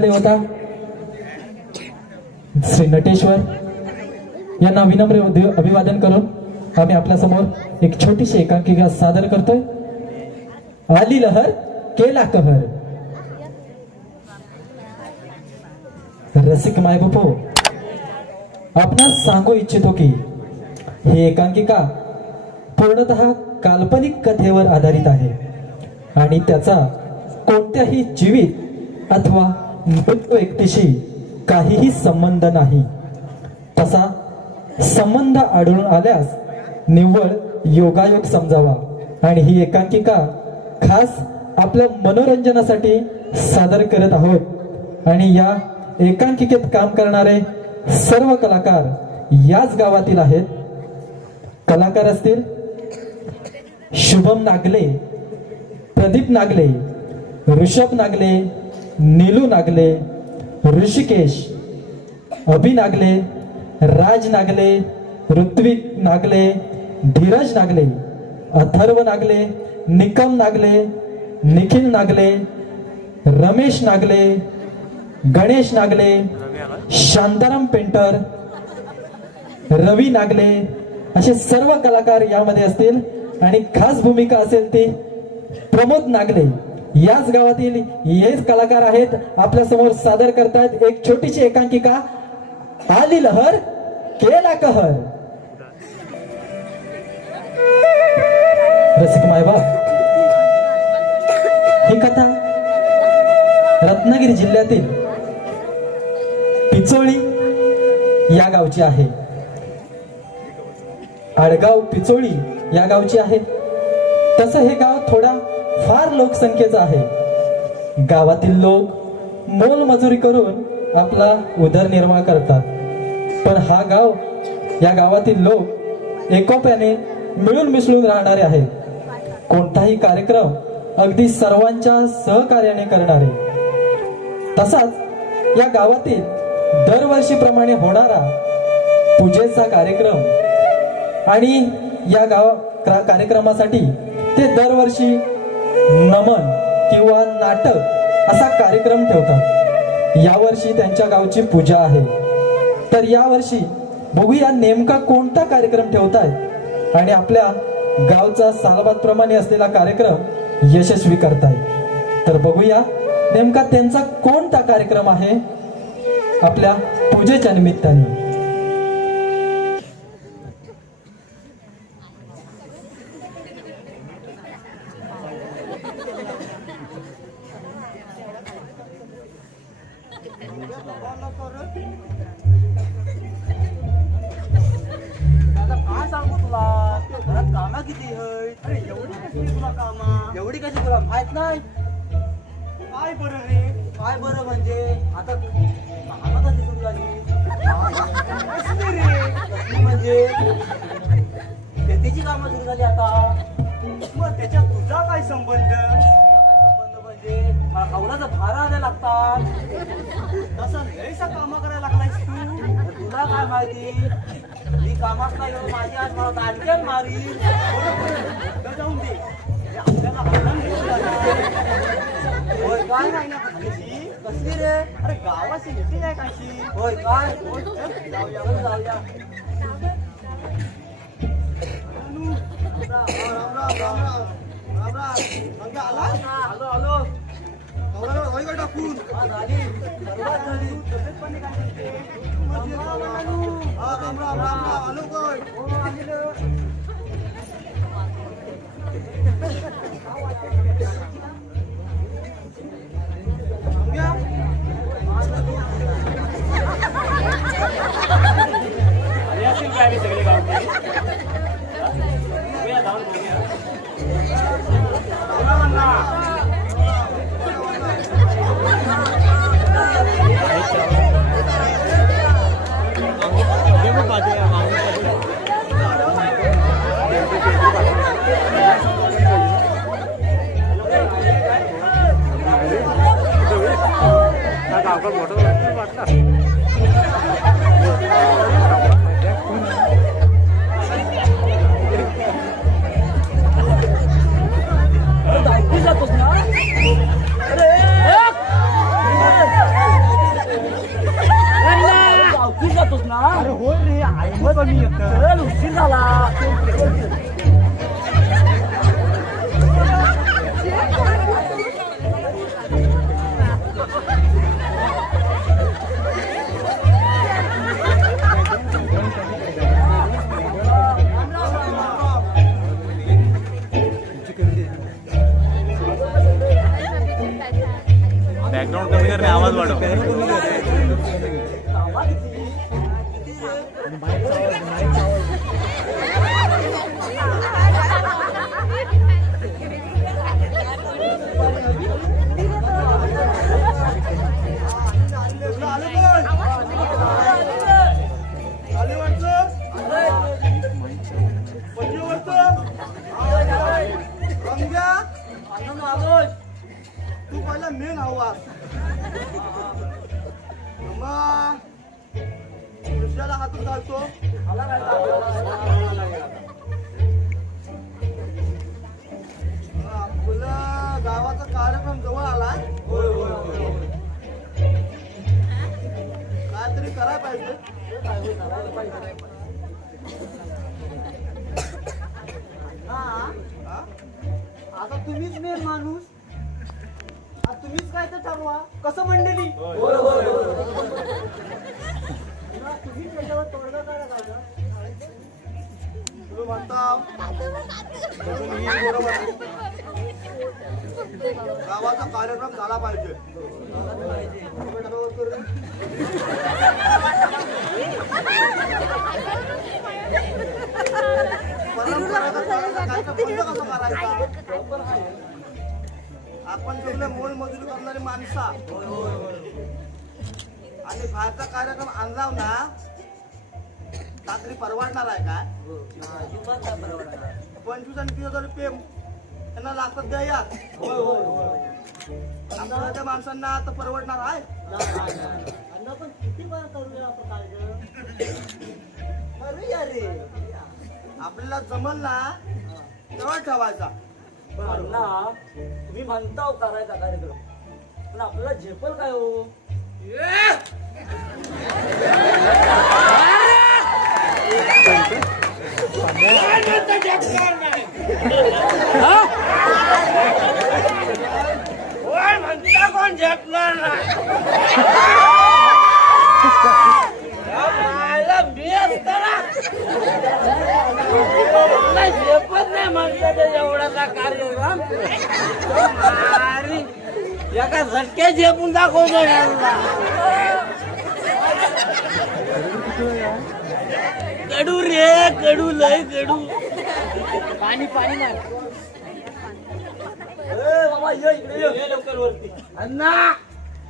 कुलदेवता श्री नटेश्वर यांना विनम्र अभिवादन करून आम्ही आपल्या समोर एक छोटीशी एकांकिका सादर करतोय। आली लहर केला कहर। रसिक मायबापो, आपणास सांगू इच्छितो की ही एकांकिका पूर्णतः काल्पनिक कथेवर आधारित आहे आणि त्याचा कोणत्याही जीवित अथवा मृत व्यक्तीशी काहीही संबंध नाही। तसा संबंध आढळून आल्यास निव्वळ योगायोग समजावा आणि ही एकांकिका खास आपल्या मनोरंजनासाठी सादर करत आहोत आणि या एकांकिकेत काम करणारे सर्व कलाकार याच गावातील आहेत। कलाकार असतील शुभम नागले, प्रदीप नागले, ऋषभ नागले, नीलू नागले, ऋषिकेश, अभि नागले, राज नागले, ऋत्विक नागले, धीरज नागले, अथर्व नागले, निकम नागले, निखिल नागले, रमेश नागले, गणेश नागले, शांताराम पेंटर, रवी नागले असे सर्व कलाकार यामध्ये असतील आणि खास भूमिका असेल ती प्रमोद नागले याच गावातील हेच कलाकार आहेत। आपल्या समोर सादर करतात एक छोटीशी एकांकिका आली लहर केला कहर। रसिक मायबाप, ही कथा रत्नागिरी जिल्ह्यातील पिचोळी या गावची आहे। आडगाव पिचोळी या गावची आहे। तसं हे गाव थोडा फार लोकसंख्येचं आहे। गावातील लोक मोलमजुरी करून आपला उदरनिर्वाह करतात, पण हा गाव या गावातील लोक एकोप्याने मिळून मिसळून राहणारे आहेत। कोणताही कार्यक्रम अगदी सर्वांच्या सहकार्याने करणारे। तसाच या गावातील दरवर्षीप्रमाणे होणारा पूजेचा कार्यक्रम आणि या कार्यक्रमासाठी ते दरवर्षी नमन किंवा नाटक असा कार्यक्रम ठेवतात। यावर्षी त्यांच्या गावची पूजा आहे, तर यावर्षी बघूया नेमका कोणता कार्यक्रम ठेवतायत आणि आपल्या गावचा सालबादप्रमाणे असलेला कार्यक्रम यशस्वी करताय। तर बघूया नेमका त्यांचा कोणता कार्यक्रम आहे आपल्या पूजेच्या निमित्ताने। एवढी कशी तुला माहित नाही? काय बरं रे? काय बरं म्हणजे आता कामात दिसून लागली रे म्हणजे शेतीची कामं सुरू झाली आता। मग त्याच्यात तुझा काय संबंध? म्हणजे हवलाचा भारा आणायला लागतात, तसं लयसा कामा करायला लागलायस तू। तुला काय माहिती, ही कामात नाही माझी आज मला ताटक्यात मारी जाऊन दे। होय काय नाही ना कसली रे? अरे गावाची येते नाही काशी। होय काय? जाऊया जाऊया। आलो आलो आलो टाकून झाली बरोबर झाली। तब्येत पाणी काय करते? आलो काय? सगळे जातोस ना? अरे कमी येतं. चल उशीर झाला. बॅकग्राऊंड कमी करणे आवाज वाढव. तू पहिला मेन हवा दुसऱ्याला हातून घालतो. आपला गावाचा कार्यक्रम जवळ आला. काहीतरी करायला पाहिजे. आता तुम्हीच मेन माणूस. तुम्हीच काय तर ठरवा कसं मंडळी. तुम्ही त्याच्यावर तोडगा करायला तुम्ही म्हणता बरोबर. गावाचा कार्यक्रम झाला पाहिजे. कसं करायचा. आपण सगळे मोल मजुरी करणारी माणसा आणि बाहेरचा कार्यक्रम आणला ना रात्री परवडणार आहे काय. 25 आणि 30,000 रुपये त्यांना लागतात द्या. आपल्याला त्या माणसांना आता परवडणार आहे. पण किती वेळा करूया आपण. आपल्याला जमल ना तेव्हा ठेवायचा. तुम्ही म्हणता हो करायचा कार्यक्रम पण आपल्याला झेपल काय हो. म्हणता कोण झेपणार मी असताना झेपत नाही म्हणता एवढाचा कार्यक्रम. एका झटक्या झेपून दाखवतो. कडू रे कडू लय कडू. पाणी पाणी मार. बाबा ये इकडे ये लवकर वरती. अण्णा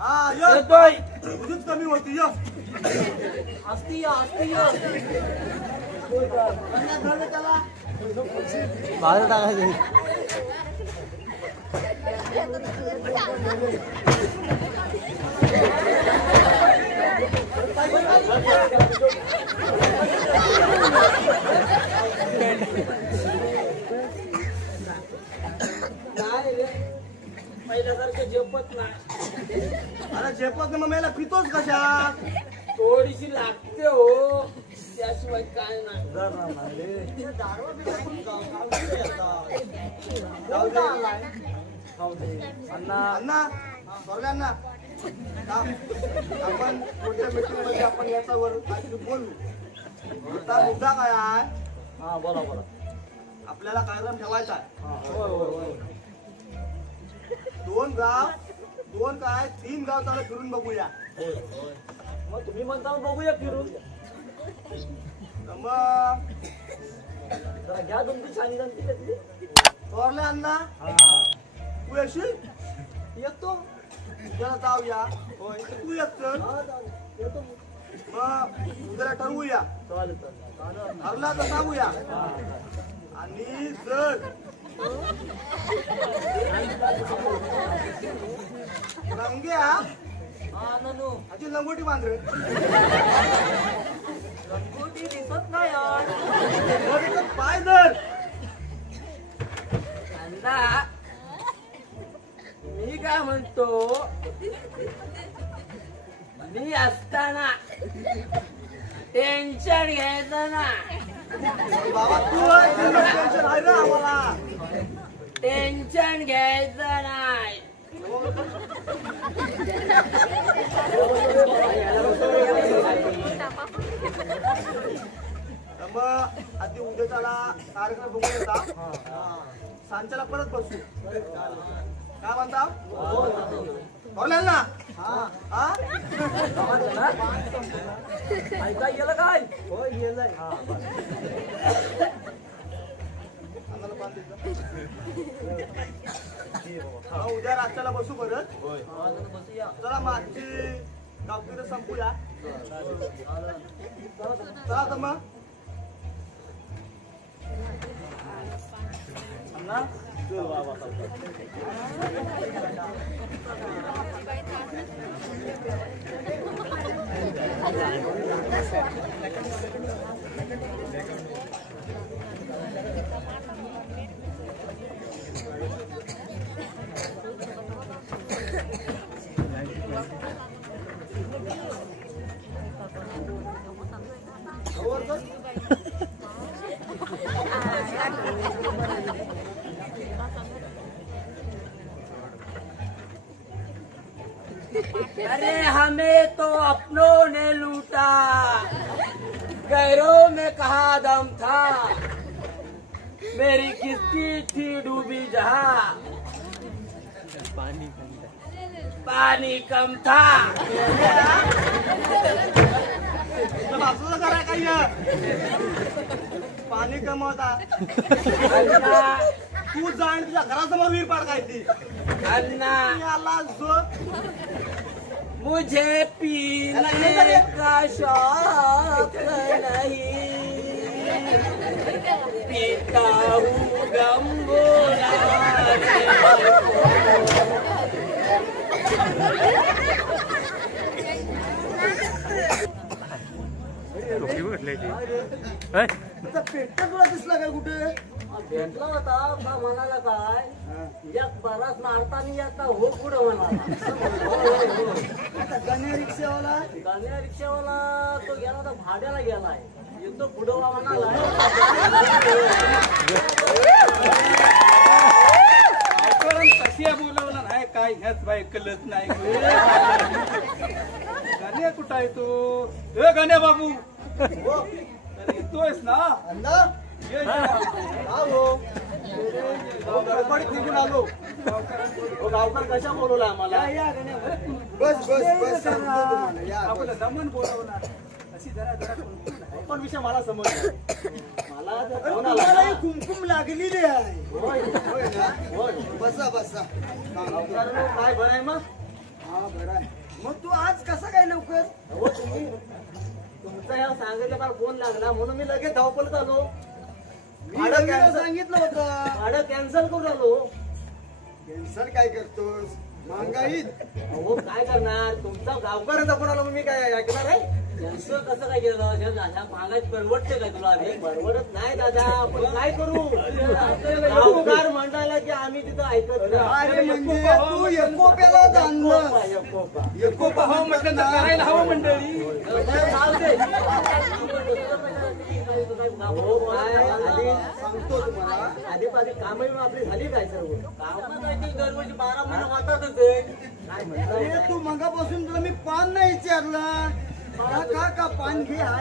हा येतोय. तुझीच कमी होती. असती असती त्याला बाहेर टाकायचं. पहिल्यासारखं झेपत नाही. अरे झेपत मग मला पितोच कशा. थोडीशी लागते हो त्याशिवाय काय नाही. अण्णा स्वर्गांना आपण पुढच्या मीटिंग मध्ये आपण याच्यावर बोलू. आता मुद्दा काय आहे. हा बोला बोला. आपल्याला कार्यक्रम ठेवायचा आहे. 2 गाव 2 काय 3 गाव चालू फिरून बघूया. मग तुम्ही म्हणता बघूया फिरून. मग जरा घ्या तुमची छानी जाणती त्यातली. थोरले अण्णा तू येशील. येतो जरा जाऊया. तू येतो मग उद्याला ठरवूया. ठरला तर सांगूया. आणि जर रंग्या आधी लंगोटी बांध. लंगोटी दिसत नाही पाय धर. मी काय म्हणतो. मी असताना टेन्शन घ्यायचं ना, बाबा तू टेन्शन आहे ना आम्हाला. टेन्शन घ्यायचं नाही. मग आधी उद्याच्याला कार्यक्रम बघून येता. सांच्याला परत बसू. काय म्हणता बोलाल ना. ऐका गेलं काय? होय गेलाय. उद्या रातच्याला बसू परत. चला माझी गावकीर संपूया. चला तर मग अरे हमें तो अपनों ने लूटा, गैरों में कहा दम था, मेरी किस्ती थी डूबी जहां, पानी कम था. आपलं करा काही पाणी कमवता. तू जाण तुझ्या घरासमोर वीर पाड काय ती अन्ना आला जो मुझे पीने का शौक नहीं, पीता हूँ गम पेट्टा तुला दिसला काय कुठे भेटला होता का म्हणाला काय एक बराच मारताना आता हो पुढे म्हणाला. गण्या रिक्षावाला गाण्या रिक्षावाला तो गेला होता भाड्याला गेलाय, येतो पुढं म्हणाला. कशी बोलवला नाही काय ह्याच बाई कळत नाही. गाण्या कुठं आहे तू? ए गाण्या बाबू तर येतोयस ना? अण्णा ये ये. गडबडीत निघून आलो. गावकर कशा बोलवला आम्हाला? बस बस बस सांगतो तुम्हाला. या आपलं दमन बोलवणार अशी जरा जरा पण विषय मला समजला. मला तर फोन तुम्हाला आला. ही कुमकुम लागलेली आहे. होय ना. बसा बसा. काय बरं आहे मग? हा बरं आहे. मग तू आज कसा काय लवकर? हो तुम्ही तुमचा ह्या सांगितलं मला फोन लागला म्हणून मी लगेच धावपळत आलो. मी रवीला सांगितलं होतं. भाडं कॅन्सल करून आलो. कॅन्सल काय करतोस? महागाईत हो काय करणार, तुमचा गावकर परत आपण आलो मग मी काय ऐकणार आहे? त्यांचं कसं काय केलं दादा? महागाई परवडते काय तुला? परवडत नाही दादा, आपण काय करू? गावकार म्हणाला की आम्ही तिथं ऐकत अरे म्हणजे तू एकोप्याला जाणलं. एकोपा हवं म्हटलं तर करायला हवं मंडळी. सांगतो तुम्हाला. आधी कामही आपली झाली काय सर्व कामाची दरवर्षी 12 महिने वाटतच आहे. काय म्हणतो? अरे तू मगापासून तुला मी पान नाही विचारला. मला का पान घे हा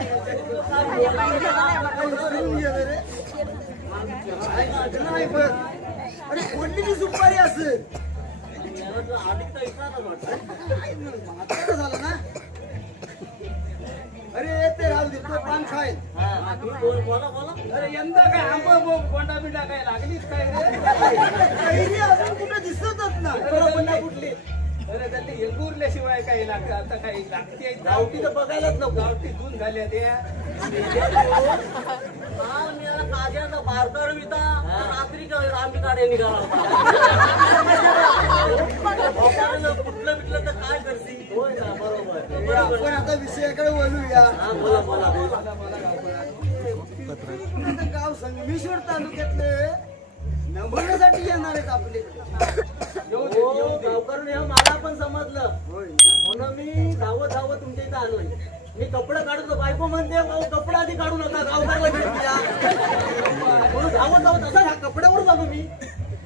नाही बघ. अरे कोणती सुपारी असेल झालं ना. अरे ते राहू दे, तो पान खाईल. बोला अरे यंदा काय आंबा कोंडा बिंडा काय लागलीच काय रे? कैरी अजून कुठे दिसतच नाही. कुठली? अरे त्यातली एकुरल्याशिवाय काही लागतं आता काही लागते. गावठी तर बघायलाच नको. गावठी धुवून झाल्या त्या. काज्याचा बारकर विता रात्री रामकाडे निघाला कुठलं बिटलं तर काय करते. होय ना, बरोबर. आपण आता विषयाकडे वळूया. हा बोला बोला बोला. आता गाव संगमेश्वर तालुक्यातले नमवण्यासाठी येणार आहेत आपले. गावकरून हे मला पण समजलं होय म्हणून मी धावत धावत तुमच्या इथं आलोय. मी कपडे काढतो बायको म्हणते "अहो, कपडे आधी काढू नका गावकारला भेटूया म्हणून धावत धावत असा ह्या कपड्यावर जातो मी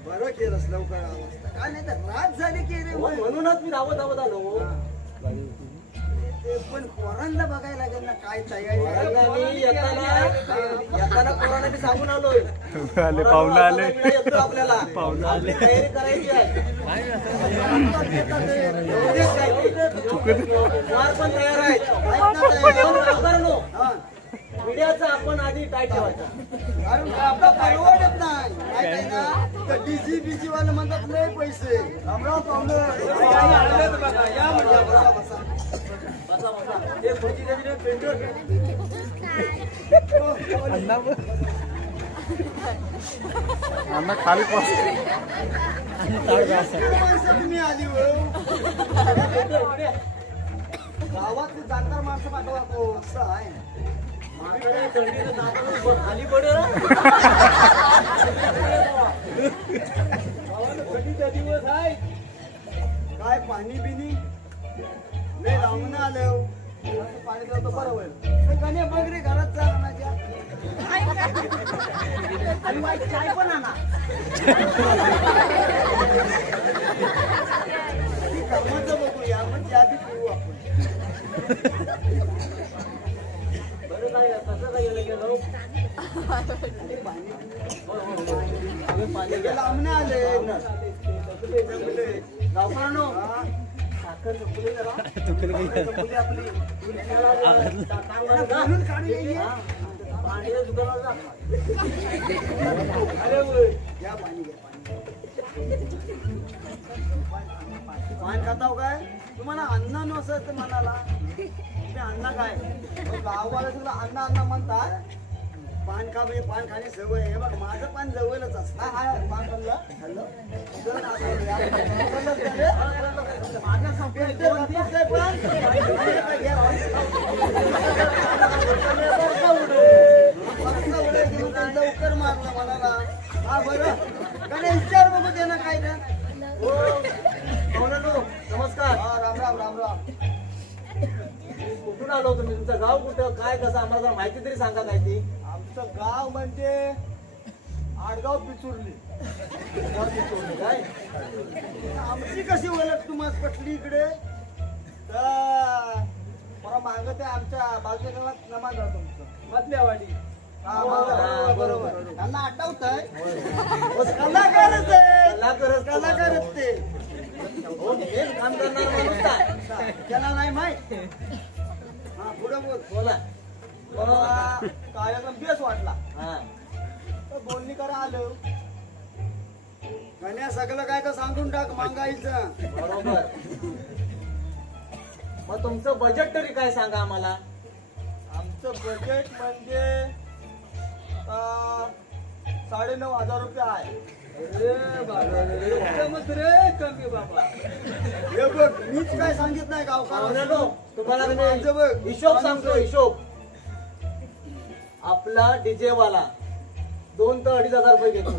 बरं केलंस लवकर आवाज काय नाही तर रात झाली की रे म्हणूनच मी धावत धावत आलो ते पण पोरांना बघायला लागेल ना काय तयारी आहे. पोरांना मी येताना पोरांना मी सांगून आलोय आले पाहुणे आले येतो आपल्याला आपली तयारी करायची आहे फार पण तयार आहे मीडियाचा आपण आधी काय ठेवायचा कारण आपला परवडत नाही काय काय ना तर डीजी बीजी वाले म्हणतात लय पैसे अमराव पाहुणे आलेत बघा या म्हणजे बसा बसा बसा बसा हे खुर्ची त्याची पेंटर अण्णा खाली पास माणसं तुम्ही आली हो गावातली जाणकार माणसं पाठवा हो असं आहे खाली पडेल कधीचा दिवस आहे काय पाणी बिनी लय लावून आलं पाणी जातो बरं होईल गणे बघ रे घरात जा माझ्या आणि माझी चाय पण आणा कामाचं बघूया आपण त्या आधी पिऊ आपण बरं काय कसं काय गेलं लांबणे आले गावकरांनो साखर संपली जरा संपली आपली बोलून पाणी दुकानावर जा अरे घ्या पाणी घ्या पान खाताव काय तुम्हाला अन्न नसत म्हणाला तुम्ही अन्न काय गाववाला सुद्धा अन्न अन्न म्हणतात पान खा म्हणजे पान खाणे सवय आहे बघ माझं पान जवळच असतं पान खाल्लं खाल्लं लवकर मारलं मला हा बरं गणेश विचार बघू दे ना काय ना नमस्कार राम राम राम राम कुठून आलो तुम्ही तुमचं गाव कुठं काय कसं आम्हाला जरा माहिती तरी सांगा काय ती आमचं गाव म्हणजे आडगाव पिचुरली काय आमची कशी ओळख तुम्हाला पटली इकडे तर मला मागत आहे आमच्या बाजूच्या गावात नमाज आहे तुमचं मधल्यावाडी बरोबर त्यांना आठवत आहे कलाकारच आहे कलाकारच ते काम करणार माणूस काय त्याला नाही माहित हा पुढे बोल बोला कार्यक्रम बेस वाटला हा बोलणी करा आलं गण्या सगळं काय तर सांगून टाक मागायचं बरोबर मग तुमचं बजेट तरी काय सांगा आम्हाला आमचं बजेट म्हणजे 9,500 रुपये आहे कमी बाबा हे बघ मीच काय सांगित नाही पाहुण्यानो, गावकार तुम्हाला माझं बघ मी हिशोब सांगतो हिशोब आपला डीजे वाला 2 ते 2,500 रुपये घेतो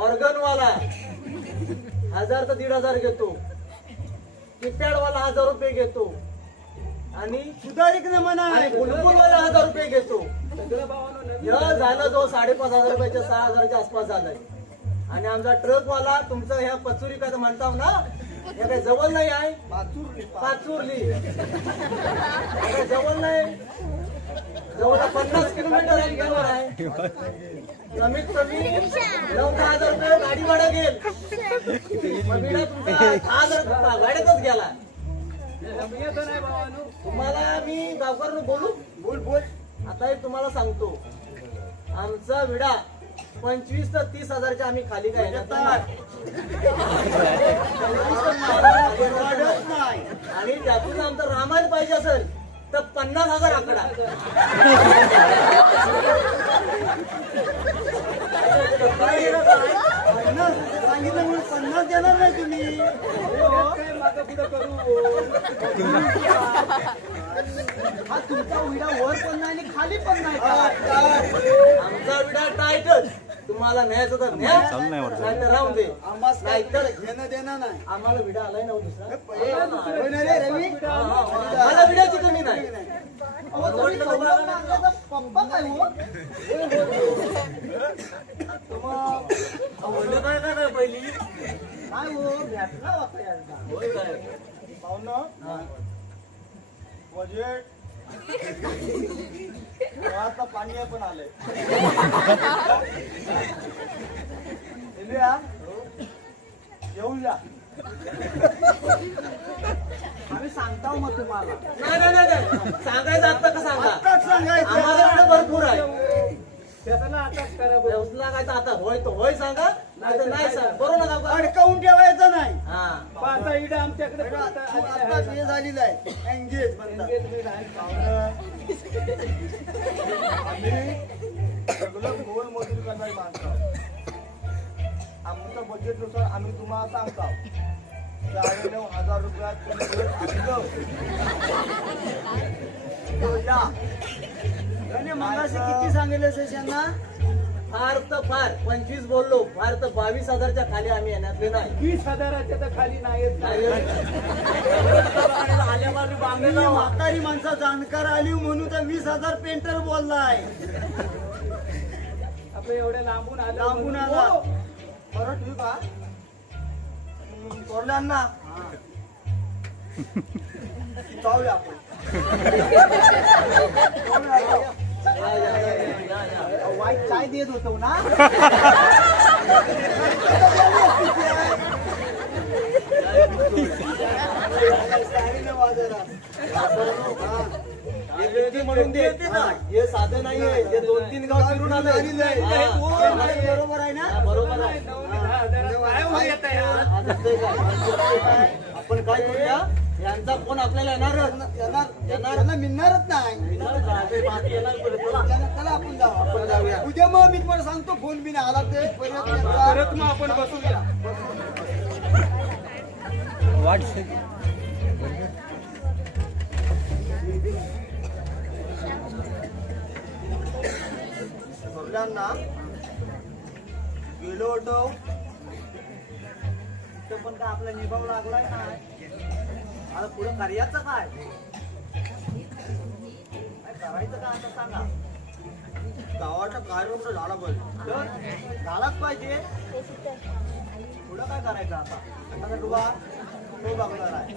ऑर्गन वाला 1,000 ते 1,500 घेतो कीपॅड वाला 1,000 रुपये घेतो आणि सुधारिक न म्हणा बुलबुल वाला 1,000 रुपये घेतो झालं जो 5,500 रुपयाच्या 6,000च्या आसपास झालाय आणि आमचा ट्रक वाला तुमचं ह्या पचुरी काय म्हणताव ना या काही जवळ नाही आहे पाचुर्ली जवळ नाही जवळ 50 किलोमीटर अंतरावर आहे कमीत कमी 9,000 रुपये गाडी भाडा गेल तुमचा 6,000 गाड्यातच गेला तुम्हाला मी गावकरनं बोलू बोल बोल आता एक तुम्हाला सांगतो आमचा विडा 25 ते 30,000च्या आम्ही खाली काय आणि त्यातून आमचं रामायण पाहिजे असेल तर 50,000 आकडा सांगितलं म्हणून 50 देणार नाही तुम्ही मागं पुढं करू हा तुमचा विडा वर पण नाही आणि खाली पण नाही आमचा विडा टाईटच तुम्हाला न्यायचं तर न्या नाहीतर राहून दे नाहीतर घेणं देणं नाही आम्हाला विडा आलाय ना हो दुसरा रवी मला विड्याची बोलले काय काय पहिली काय हो भेटला होता यांचा होय काय पाहुणं बजेट आता पाणी पण आलंय येऊन जा आम्ही सांगताव मग तुम्हाला नाही सांगायचं आता का सांगा आम्हाला भरपूर आहे व्यवस्था काय आता होय तो होय सांगा नाही तर नाही सांग बरोबर ना अडकावून ठेवायचं नाही हा पाहता इडं आमच्याकडे आता हे झालेलं आहे एंगेज म्हणतात आम्ही सगळं गोल मजूर करणारी माणसं आमच्या बजेटनुसार आम्ही तुम्हाला सांगतो 9,500 रुपयात मगाशी किती सांगितलं सेशनना फार तर फार 25 बोललो फार तर 22,000च्या खाली आम्ही येण्यातले नाही 20,000च्या तर खाली नाही आल्यावर तुम्ही म्हातारी माणसं जाणकार आली म्हणून त्या 20,000 पेंटर बोललाय आपण एवढ्या लांबून आला बरं ठीक आहे थोरल्यांना जाऊया आपण वाईट चाय देत होतो ना म्हणून हे साधं नाहीये हे 2-3 गाव फिरून आलं बरोबर आहे ना बरोबर आहे आपण काय करूया यांचा फोन आपल्याला यांना मिळणारच नाही चला आपण जाऊया उद्या मग मी तुम्हाला सांगतो फोन बिन आला ते परत मग आपण बसूया मुलांना गेलो होतो तर पण काय आपला निभाव लागलाय नाही आता पुढं कार्याचं काय करायचं का आता सांगा गावाचा कार्यक्रम झाला पाहिजे झालाच पाहिजे पुढं काय करायचं आता आता तुला तो बघणार आहे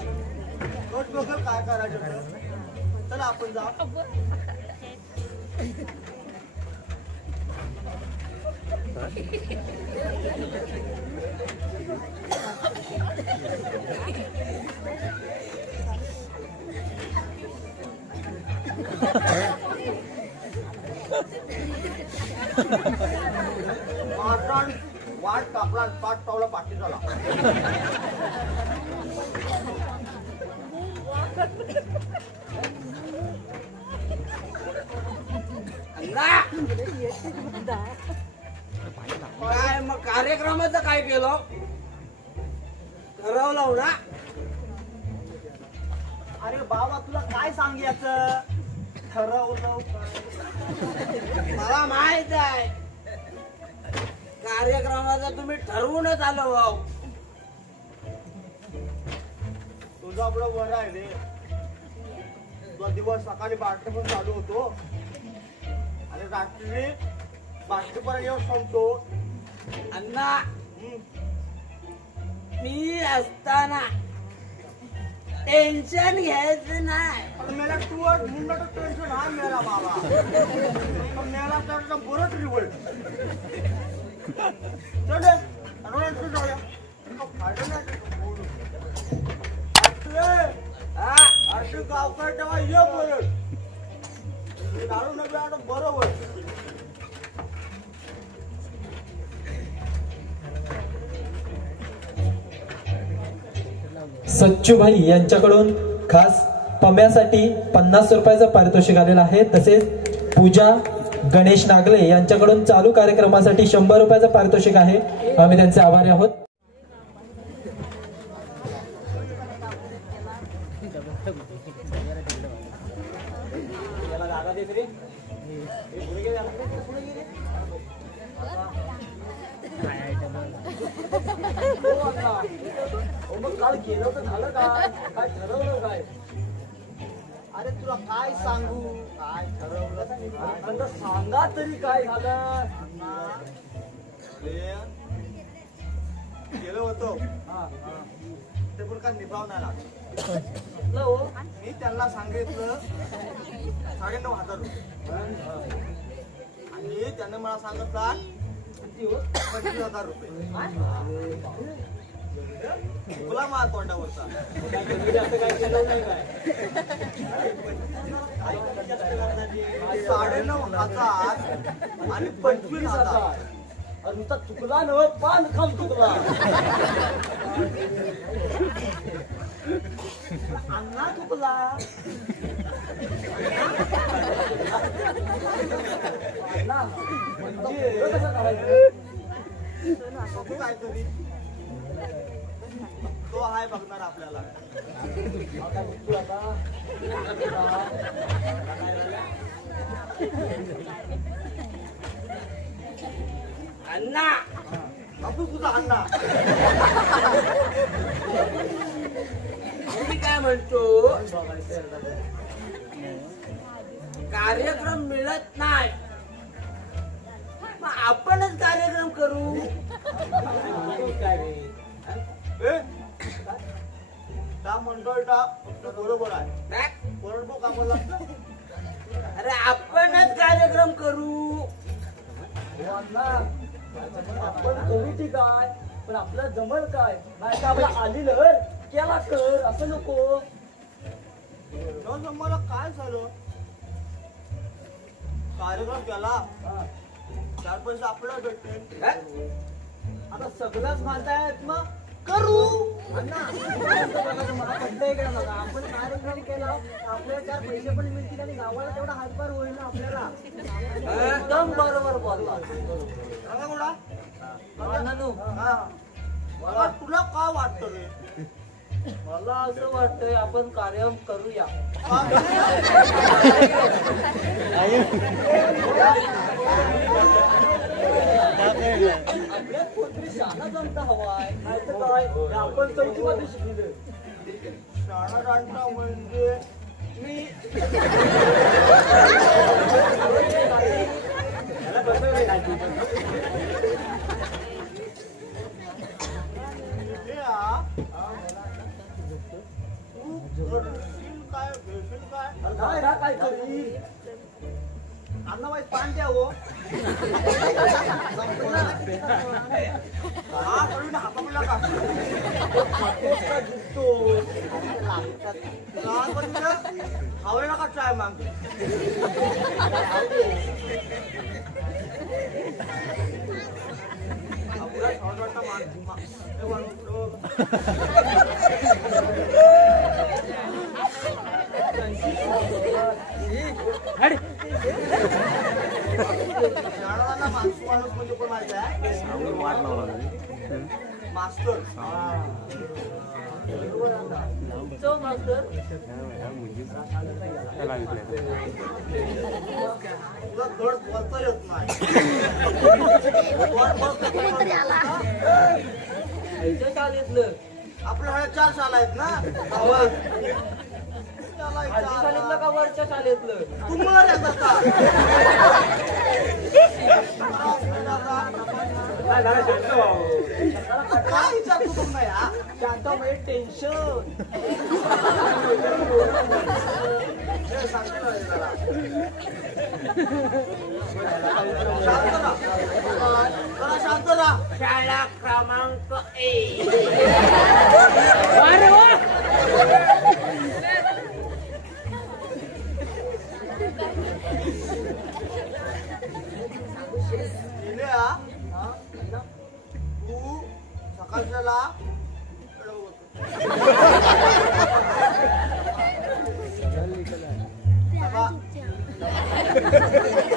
तोच बघल काय करायचं चला आपण जाऊ वाट कापला पाठ पावला पाठी झाला काय मग कार्यक्रमाचं काय केलं ठरवलं ना अरे बाबा तुला काय सांगायचं ठरवलं मला माहित आहे कार्यक्रमाचं तुम्ही ठरवूनच आलो भाऊ तुझा आपलं वर आहे रे तुझा दिवस सकाळी 12 पण चालू होतो आणि रात्री 12 पर्यंत येऊन संपतो अण्णा मी असताना टेन्शन घ्यायचं नाही पण मला तू मुंडा टेन्शन हा मेला बाबा पण मेला तर बरंच रिवल्ट चल जाऊया अशी गावकर तेव्हा ये परत दारू नका आता बरोबर सच्चूभाई यांच्याकडून खास पम्यासाठी 50 रुपयाचं पारितोषिक आलेलं आहे. तसेच पूजा गणेश नागले यांच्याकडून चालू कार्यक्रमासाठी 100 रुपयाचं पारितोषिक आहे. आम्ही त्यांचे आभारी आहोत. काल केलं तर झालं काय ठरवलं काय अरे तुला काय सांगू काय ठरवलं पण सांगा तरी काय झालं गेलो होतो ते पण का निभावणार हो मी त्यांना सांगितलं 9,500 रुपये आणि त्यांनी मला सांगितला 25,000 रुपये तुला मा तोंडावरचा $9,500 आणि 25,000 नुसता चुकला नव पान खाम चुकला अण्णा चुकला काहीतरी तो आहे बघणार आपल्याला अण्णा बापू तुझा अण्णा मी काय म्हणतो कार्यक्रम मिळत नाही मग आपणच कार्यक्रम करू त्या मंडळटा बरोबर आहे बरोबर कामाला लागतं अरे आपणच कार्यक्रम करू आपण करू ठीक आहे पण आपलं जमल काय नाही का आपला आलील केला कर असं नको मला काय झालं कार्यक्रम केला 4 पैसे आपल्याला भेटतील आता सगळंच म्हणतायत मग करू अण्णा मला पडलंय का बघा आपण कार्यक्रम केला आपल्याला 4 पैसे पण मिळतील आणि गावाला तेवढा हातभार होईल ना आपल्याला एकदम बरोबर बोलला मला तुला काय वाटतं रे मला असं वाटतंय आपण कार्यक्रम करूया आपल्यात कोणतरी शाळा जाणता हवाय नाहीतर काय आपण 4थी मध्ये शिकले शाळा जाणता म्हणजे मी काय ना काय तरी अण्णा बाई पान द्या हो हातापडला का हवे नका चाय माग माणूस म्हणजे कोण माहिती आहे मास्टर तुला धड बोलता येत नाही आपल्या ह्या 4 शाळा आहेत ना शाळेतलं का वरच्या शाळेतलं तुम्हाला काय विचारतो तुम्ही या शांत म्हणजे टेन्शन शांत राहा शाळा क्रमांक 1 तू सकाळच्याला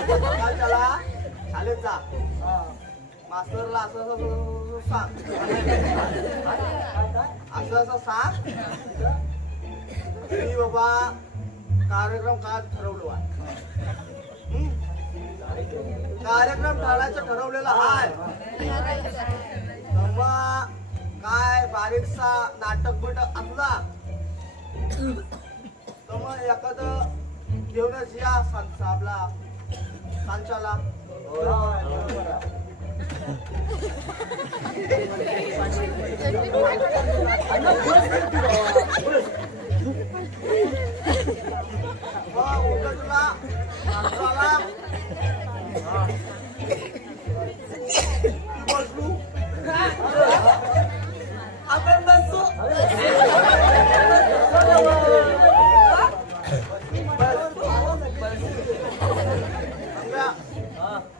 सकाळच्याला शाळेत जा मास्तरला असं सांग असं सांग की बाबा कार्यक्रम काय ठरवलं आहे कार्यक्रम ठरवलेला आहे काय बारीकसा नाटक बिटक असला तर मग एखादं घेऊनच या आपला सांचाला. आपण बसू.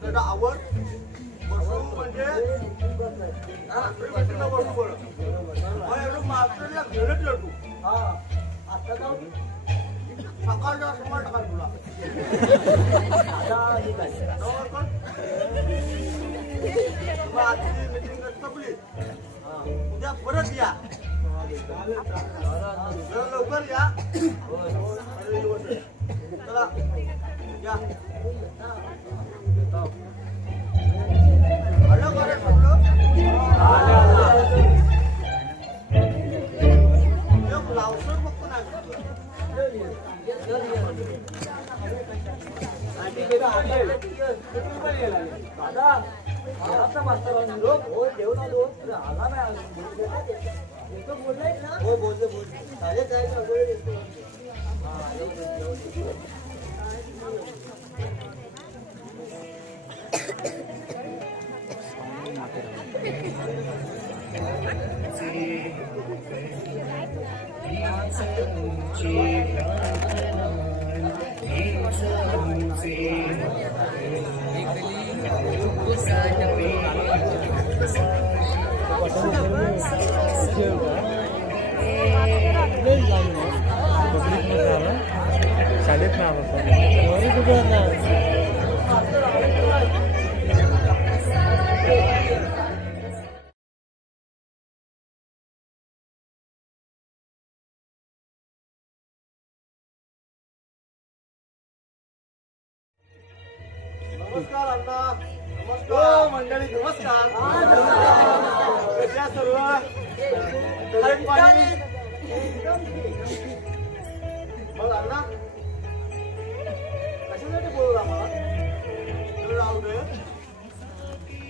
त्याचा आवड बसू म्हणजे मास्टरला घेऊनच लटू. सकाळच्या समोर टाका तुला. आजची मीटिंग संपली. उद्या परत या. लवकर या. चला या. आलं बरं सगळं. एक लावसर बघतो नाही. दादा मास्तर देऊ ना दोन आला नाही. हो बोलले चालेल जायचं. शाळेत ना नमस्कार अण्णा. नमस्कार मंडळी. नमस्कार. कशा सर्व तब्येत पाणी? मग अण्णा कशासाठी बोलू आम्हाला? राहू दे.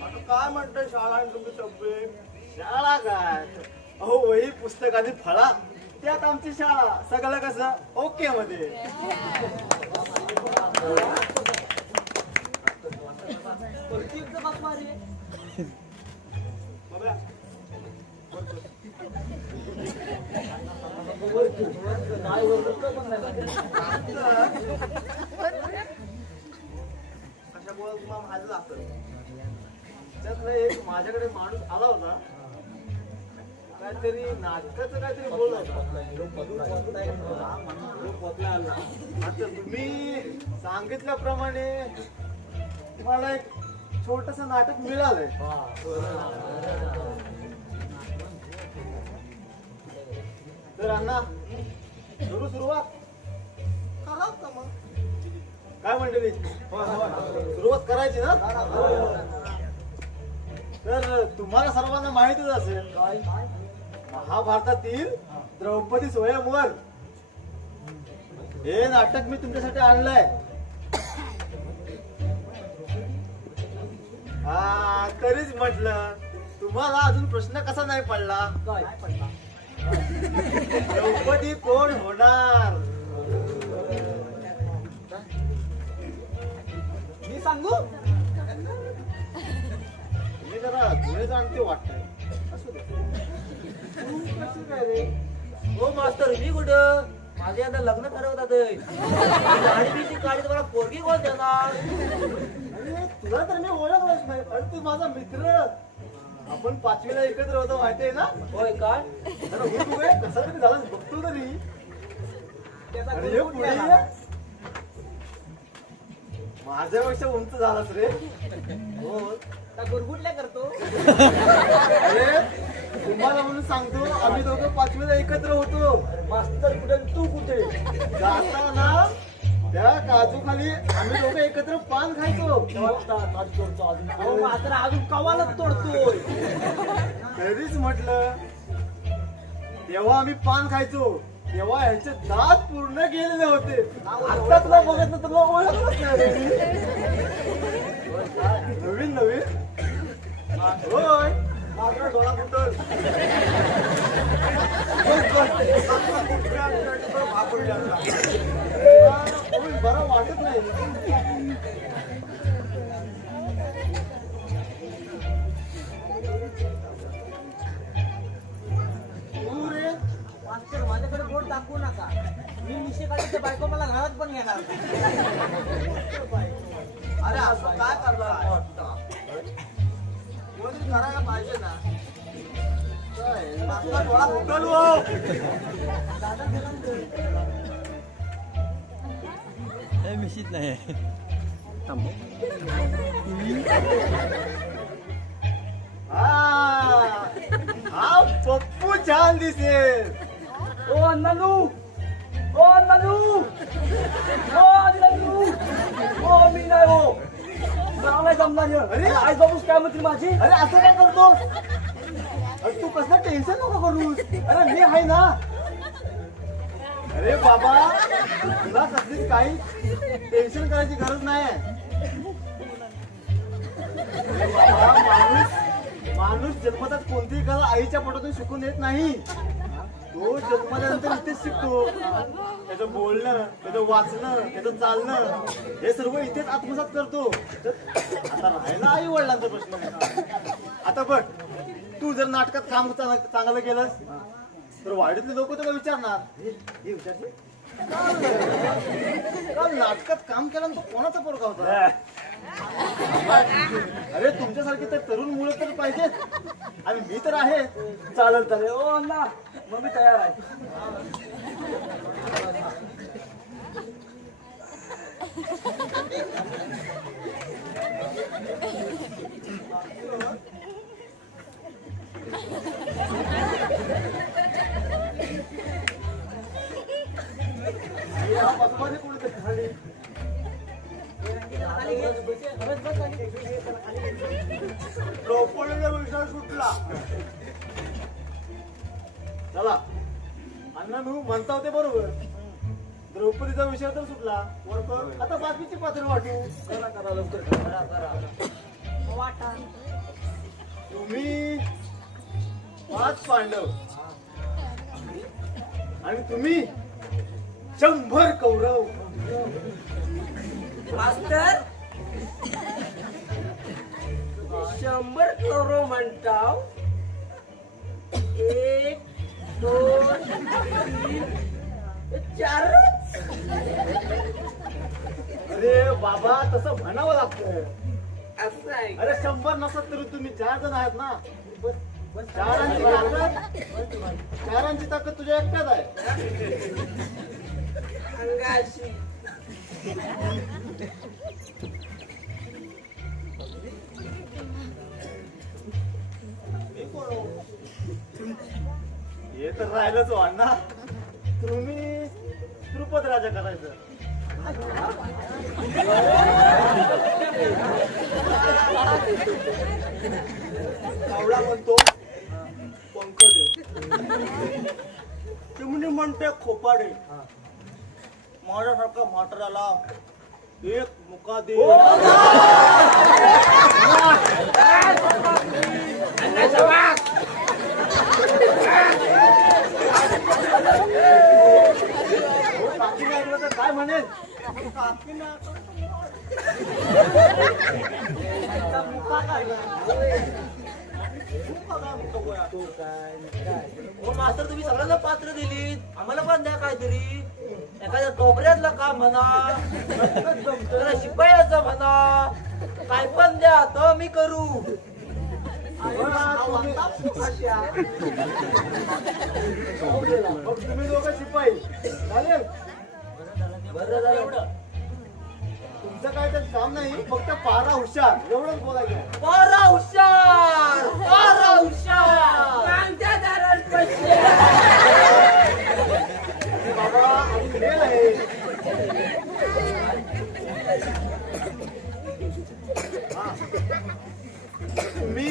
आता काय म्हणतंय शाळा आणि तुमची तब्येत? शाळा काय अहो वही पुस्तक आणि फळा त्यात आमची शाळा. सगळं कसं ओके मध्ये. कशा बोला तुम्हाला माझं असेल. त्यातलं एक माझ्याकडे माणूस आला होता. काहीतरी नाटकाचं काहीतरी बोलला होता. आता तुम्ही सांगितल्याप्रमाणे मला एक छोटस नाटक मिळालंय. तर अण्णा करू सुरुवात. करा का मग काय म्हणते सुरुवात करायची ना. तर तुम्हाला सर्वांना माहितीच असेल महाभारतातील द्रौपदी स्वयंवर हे नाटक मी तुमच्यासाठी आणलंय. हा तरीच म्हटलं तुम्हाला अजून प्रश्न कसा नाही पडला. द्रौपदी कोण होणार मी सांगू. मी जरा जुने जाणते वाटतंय. असू दे. तू कसं काय रे? हो मास्तर मी कुठं माझे आता लग्न ठरवतात. गाडीची गाडी तुम्हाला पोरगी कोण देणार? अरे तुला तर मी ओळखलंच नाही. अरे तू माझा मित्र. आपण 5वीला एकत्र होतो माहितीये ना. होय काय? जरा उठ उभे. कसा तरी झालं बघतो तरी. अरे हे पुढे ये. माझ्यापेक्षा उंच झालास रे. हो गुरगुटल्या करतो. अरे तुम्हाला म्हणून सांगतो आम्ही दोघं 5वीला एकत्र होतो. मास्तर कुठे तू कुठे? जाताना त्या काजू खाली आम्ही दोघं एकत्र पान खायचो. मात्र अजून कवालच तोडतोय. तरीच म्हटलं तेव्हा आम्ही पान खायचो तेव्हा ह्याचे दात पूर्ण गेलेले होते. आता तुला बघत ना तुला ओळखलंच नाही. नवीन नवीन होय माझा डोळा फुटल. बरं वाटत नाही. मास्तर माझ्याकडे बोट दाखवू नका. मी मिशे काढते बायको मला घरात पण घेणार. अरे असं काय करणार कोणतरी करायला पाहिजे ना. माझा डोळा फुटल हो. मिशीत नाही. हा पप्पू छान दिसेल. ओ अन्नानू, ओ अन्नानू, ओ अन्नानू, ओ मी नाही हो. मला नाही जमणार. अरे आई बाबूस काय म्हणतील माझी? अरे असं काय करतो. अरे तू कसलं टेन्शन नको करूस. अरे मी आहे ना. अरे बाबा तुला कसलीच काही टेन्शन करायची गरज नाही. माणूस जन्मतात कोणतीही कला आईच्या पोटातून शिकून येत नाही. तो जन्मल्यानंतर इथेच शिकतो. त्याचं बोलणं, त्याचं वाचणं, त्याचं चालणं हे सर्व इथेच आत्मसात करतो. आता राहायला आई वडिलांचा प्रश्न आहे. आता बघ तू जर नाटकात काम चांगलं केलंस तर वाडीतले लोक तुला विचारणार हे विचारते काल नाटकात काम केलं तो कोणाचा पोरगा होता. अरे तुमच्यासारखे तर तरुण मुलं तर पाहिजेत आणि मी तर आहे. चालेल चालेल. ओ अण्णा मग मी तयार आहे. द्रौपदीचा विषय सुटला. चला अण्णा मी म्हणता होते बरोबर. द्रौपदीचा विषय तर सुटला. आता बाकीची पात्र वाटू. करा करा लवकर करा करा. वाटा तुम्ही 5 पांडव आणि तुम्ही 100 कौरव. मास्तर 100 कौरव म्हणताव. 1 2 3 4. अरे बाबा तसं म्हणावं लागतं. असं आहे. अरे 100 नसत तरी तुम्ही 4 जण आहात ना. चारांची ताकद तुझ्या एकट्यात आहे. अंगाशी हे तर राहिलंच हो अण्णा. तुम्ही द्रुपद राजा करायचं. कावळा म्हणतो पंख दे. चिमणी म्हणते खोपाडे. माझ्यासारखा म्हाताऱ्याला एक मुका दे. काकीने ऐकलं तर काय म्हणेल. काकीने मुका काय मास्तर तुम्ही सगळ्यांना पात्र दिली. आम्हाला पण द्या काहीतरी. एखाद्या टोपऱ्यातलं काम म्हणा, शिपायाचं म्हणा, काय पण द्या तर मी करू. तुम्ही दोघं शिपाई चालेल. बरं झालं एवढं. तुमचं काय तर काम नाही. फक्त पारा हुशार एवढंच बोलायचं. पारा हुशार, पारा हुशार. कांत्या दारात पैसे. बाबा खेळ आहे. तुम्ही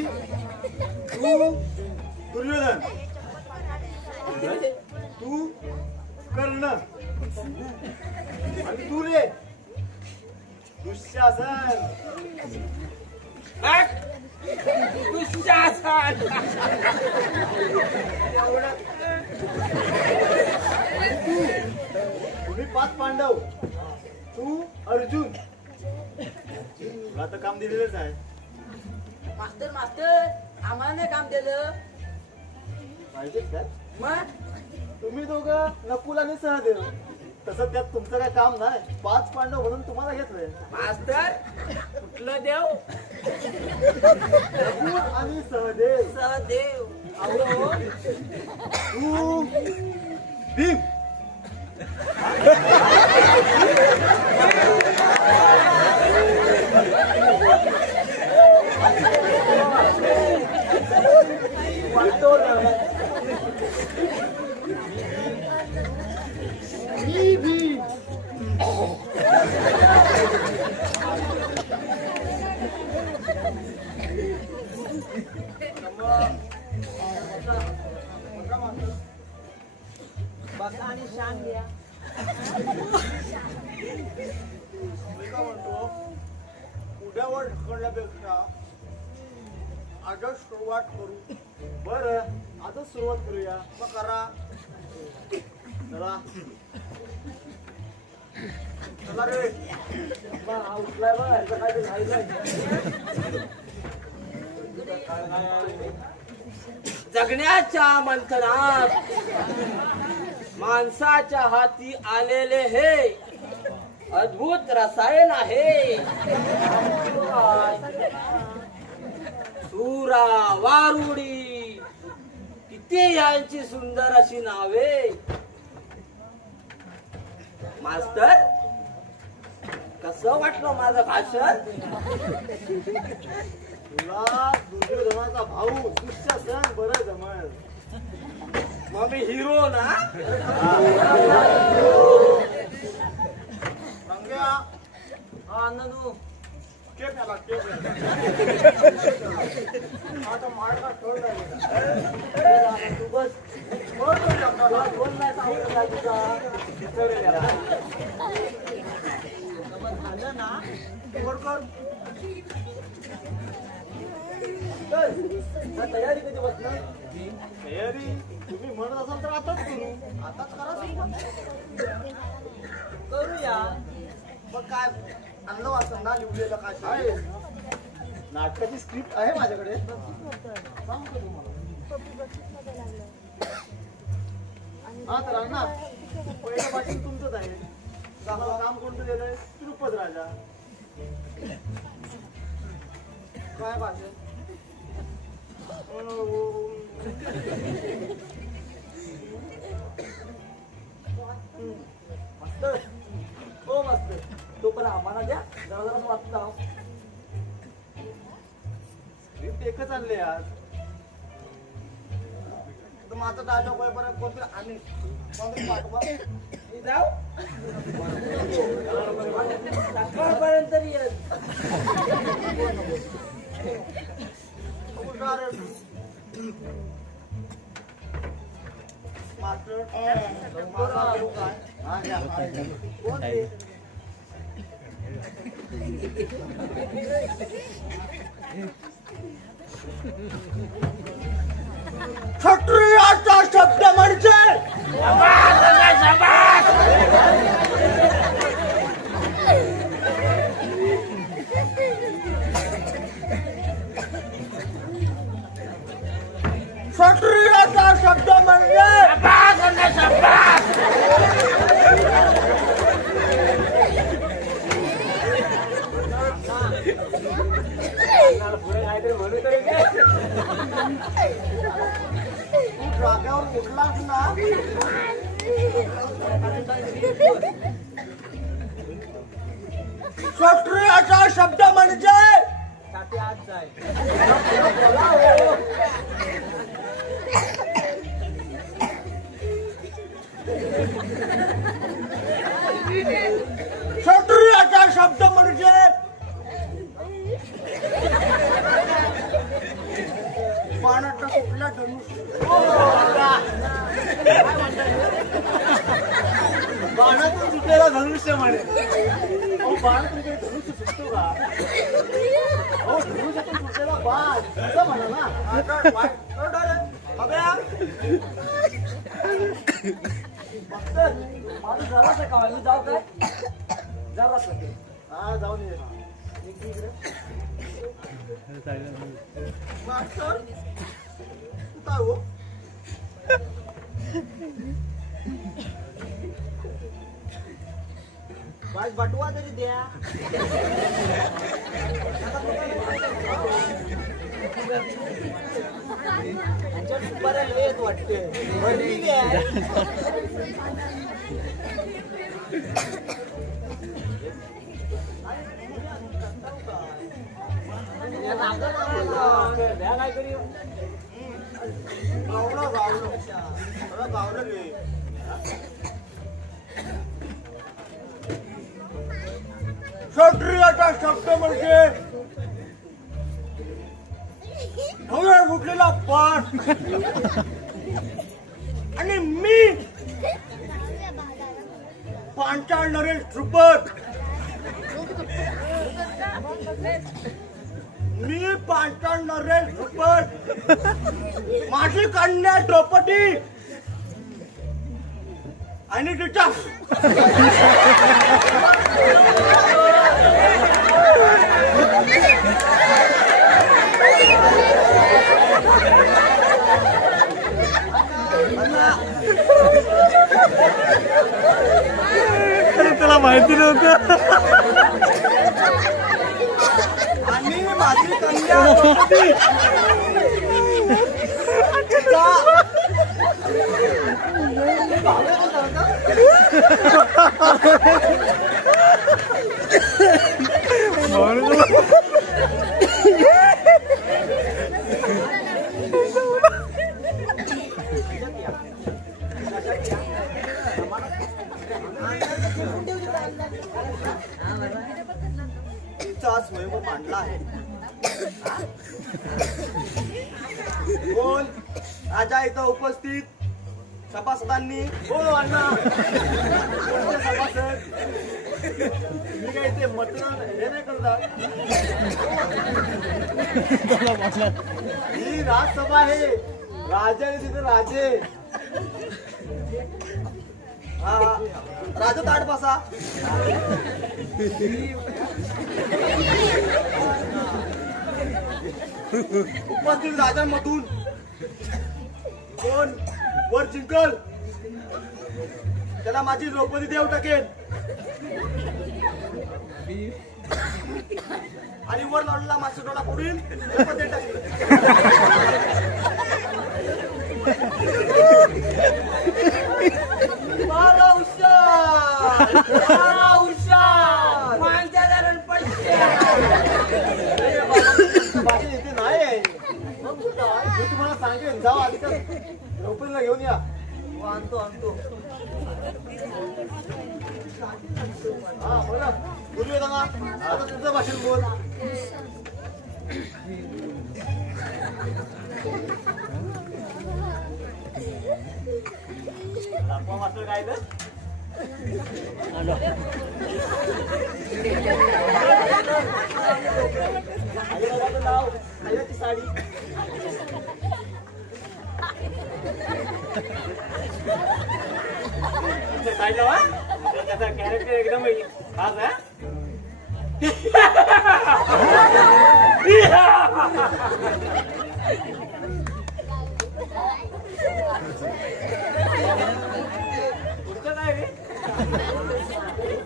तू दुर्योधन, तू रे दुःशासन. तुम्ही 5 पांडव, तू अर्जुन. तुला तर काम दिलेलंच आहे. मास्तर मास्तर आम्हाला नाही काम दिलं पाहिजे का? मग तुम्ही दोघं नकुल आणि सहदेव, तसं त्यात तुमचं काय काम नाही. 5 पांडव म्हणून तुम्हाला घेतलंय. मास्तर कुठलं देव नकुल आणि सहदेव. सहदेव अहो, तू भीम. मी भीम. बसा आणि शान घ्या. मी काय म्हणतो, उद्यावर ढकलण्यापेक्षा आजच सुरुवात करू. बरं, आजच सुरुवात करूया. मग करा चला. चला रे. हा उठलाय बघ, ह्याचं काय ते राहिलंय. जगण्याच्या मंथनात माणसाच्या हाती आलेले हे अद्भुत रसायन आहे. सुरा वारुडी किती यांची सुंदर अशी नावे. मास्तर कसं वाटलं माझं भाषण. तुला दुर्योधनाचा भाऊ दुःशासन बरं जमल. मग मी हिरो ना. रंग्या, हा ननू केक आला, केक आला. आता मार्गा ठेवला. तू बस. बोल नाही सांगितलं तुझा. झालं ना कर. तयारी कधी बसणार. तयारी तुम्ही म्हणत असाल तर आताच करू. आताच करा. करूया. मग काय आणलं वाचन ना लिहलेलं काय आहे. नाटकाची स्क्रिप्ट आहे माझ्याकडे. सांगतो तुम्हाला. हा तर अण्णा, पहिलं वाचन तुमचंच आहे. काम कोणतं दिलंय? श्रीपद राजा. काय भाषण? मास्तर हो मास्तर तो पण आम्हाला द्या. जरा जरा वाचता. स्क्रिप्ट एकच आणले आज. तर माझा डायलॉग होईपर्यंत कोणतरी आणि कोणतरी पाठवा. मी जाऊ. सकाळपर्यंत येईल. मास्टर माझा नाव काय? हा घ्या. कोण ते? क्षत्रियाचा शब्द म्हणजे क्षत्रियाचा शब्द म्हणजे तू जाग्यावर उठलास ना. क्षत्रियाचा शब्द म्हणजे छाती आत जाय. क्षत्रियाचा शब्द म्हणजे पाण्याचा कुठला धनुष्य. बाणातून तुटलेला धनुष्य म्हणे. अहो बाण तुमचे धनुष्य सुटतो का? अहो धनुष्यातून तुटलेला बाण असं म्हणा ना. माझं जरासं का मी जाऊ काय जरासं हा जाऊन ये. मास्तर तू काय हो? बाज बटवा तरी द्या. सुपाऱ्या लेत वाटते. भरली द्या. द्या काहीतरी गावलं रे. क्षत्रियाचा शब्द म्हणजे भव्य उठलेला पाठ. आणि मी पांचाळ नरेश ध्रुपद. मी पांचाळ नरेश ध्रुपद. माझी कन्या द्रौपदी आणि तिच्या त्याला माहिती नव्हतं. आणि माझी कन्या द्रौपदी तिचा स्वयंवर मांडला आहे. कोण राजा इथं उपस्थित सभासदांनी बोल अण्णा. कोणते सभासद? मी काय इथे मतदान हे नाही करतात. ही राजसभा आहे. राजा आहे तिथे राजे. हा राजा ताट बसा. उपस्थित राजांमधून कोण वर जिंकल त्याला माझी द्रौपदी देव टाकेल. आणि वर लावलेला मास्टर डोळा फोडून द्रौपदी टाकेल. इथे नाही आहे. मी तुम्हाला सांगेन जाऊ आधी द्रौपदीला घेऊन या. आणतो आणतो. हा बोला बोलूया दादा. आता तुझं भाषण बोल. मास्टर काय तर आईची साडी काय जावा त्याचा कॅरेक्टर एकदम खास आहे. पुढचं काय रे?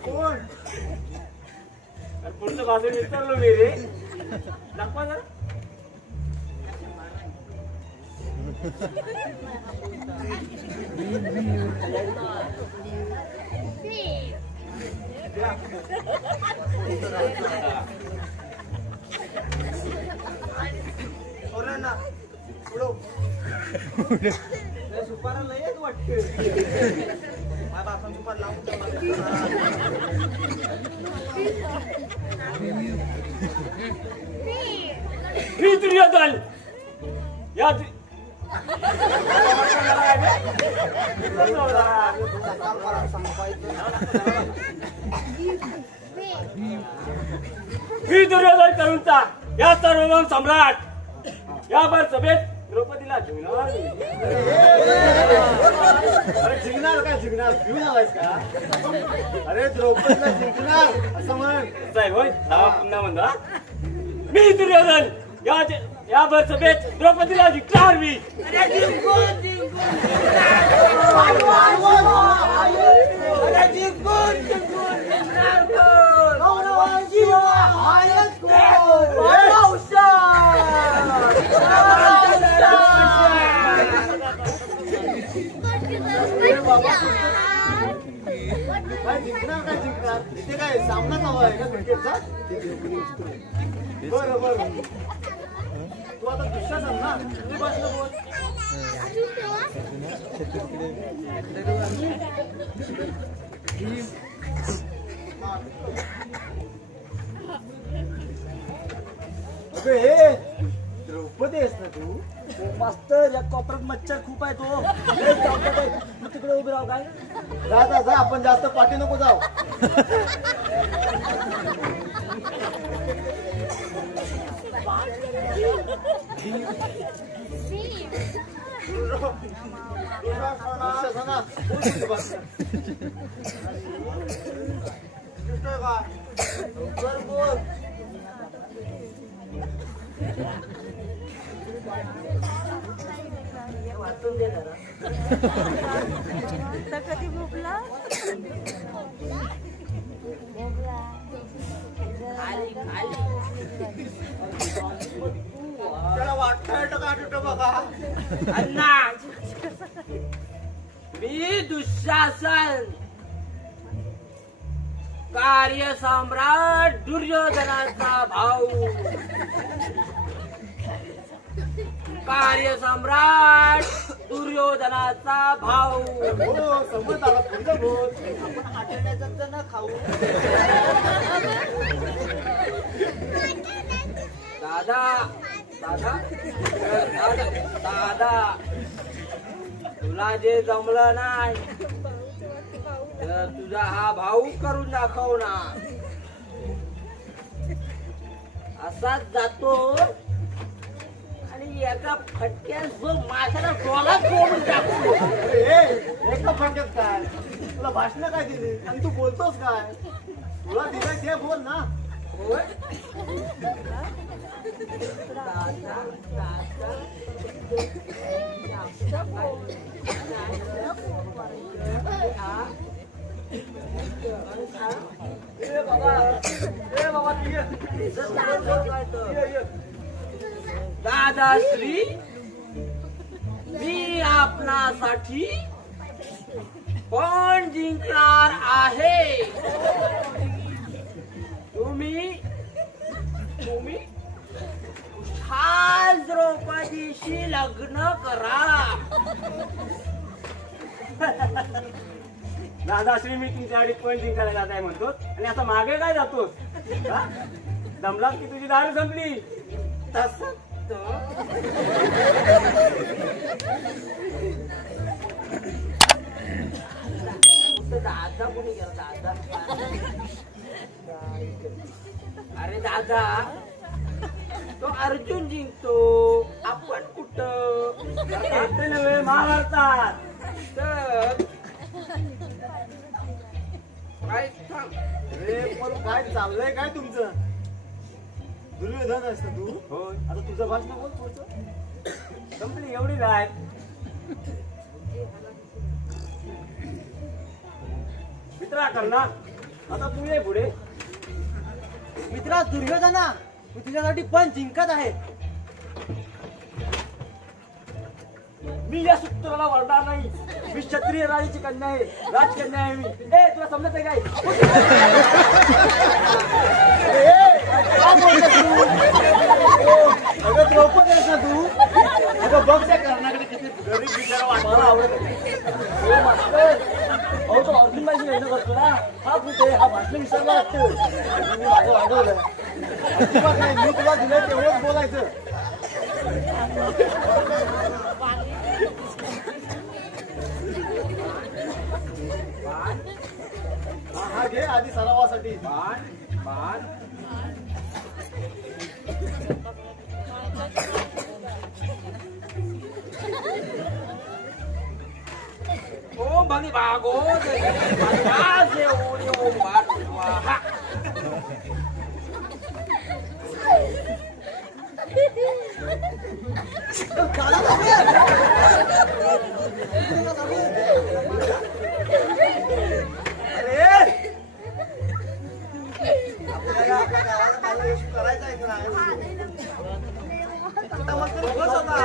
कोण पुढचं भाषण विचारलो मी रे. दाखवा जरा. सुपारा लयच वाटते. माझ्या बापान सुपार लावून मी दुर्योधन करूनचा या सर्वमन सम्राट यावर सभेत द्रौपदीला घेऊन जिंकणार काय जिंकणार घेऊन आलायस का? अरे द्रौपदीला जिंकणार असं म्हण. साहेब होय पुन्हा म्हणा मी दुर्योधन यावर सभेत द्रौपदीला जिंकणार मी. काय जिंकणार काय जिंकणार इथे काय सामना चालू आहे का क्रिकेटचा? बरं बरं तू आता दुसऱ्या ना तुझी भाषा बोल. अबे हे द्रौपदी आहेस ना तू? मास्तर या कॉपऱ्यात मच्छर खूप आहे तो. मग तिकडे उभे राहू काय? जा जा आपण जास्त पाठी नको जाऊ. वाचून दे जरा. कधी भोगला त्याला वाटतंय का बघा. अण्णा मी दुःशासन कार्यसम्राट दुर्योधनाचा भाऊ कार्यसम्राट दुर्योधनाचा भाऊ. हो समज आला पुढचं बोल. आपण आठवड्याचं ना खाऊ. दादा दादा दादा तुला जे जमलं नाही तर तुझा हा भाऊ करून दाखव ना. असाच जातो आणि एका फटक्यात जो माशाला डोला सोडून टाकतो. एका फटक्यात काय तुला भाषण काय दिली आणि तू बोलतोस काय? तुला दिलाय ते बोल ना. होय दादाश्री मी आपणासाठी पण जिंकणार आहे. तुम्ही आज द्रौपदीशी लग्न करा. दादाश्री मी तुमच्यासाठी पण जिंकायला जात आहे म्हणतो आणि आता मागे काय जातोस? दमलात की तुझी दारू संपली? तसं दादा कोणी गेला दादा? अरे दादा तो अर्जुन जिंकतो आपण कुठं नव्हे महाभारतात. तर काय सांग अरे पण काय चाललंय काय तुमचं? दुर्योधन आहेस ना तू? होय आता तुझं भाषण बोल पुढचं. संपली एवढी काय? मित्रा करना आता तू ये पुढे. मित्रा दुर्योधना मी तुझ्यासाठी पण जिंकत आहे. मी या सूत्राला वरणार नाही. मी क्षत्रिय राजाची कन्या आहे, राजकन्या आहे मी. ए तुला समजत आहे काय? अगं द्रौपदी आहेस ना तू? अगं बघ त्या कर्णाकडे किती गरीब बिचारा वाटतो. आवडत अहो तो अर्जुन माझी लग्न करतो ना. हा कुठे हा भाषण विसरला वाटतं. मी माझं वाढवलं अजिबात नाही. मी तुला दिलंय तेवढंच बोलायचं. घे आधी सरावासाठी. मान मान ओम भंगी भागो से ओरी ओम भाग स्वाहा. आपल्याला आपल्या गावाला मला यश करायचं आहे का नाही? आता मग तू बस होता.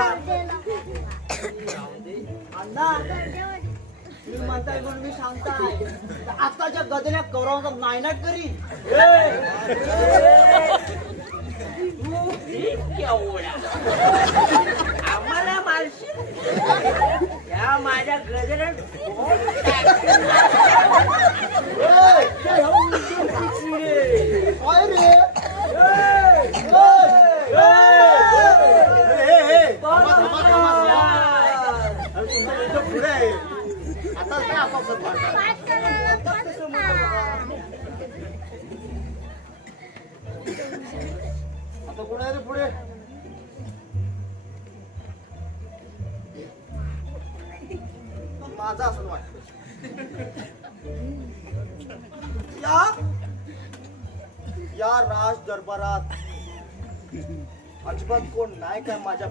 अण्णा तुम्ही म्हणताय म्हणून मी सांगताय आताच्या गदल्या कौरवांचा नायनाट करीन. आम्हाला मारशील या माझ्या गजरात काय रे? पुढे आहे. आता काय आपापसात भांडण? आता कोण आहे रे पुढे? माझा असं वाटतं. या राज दरबारात अजिबात कोण नाही काय माझ्या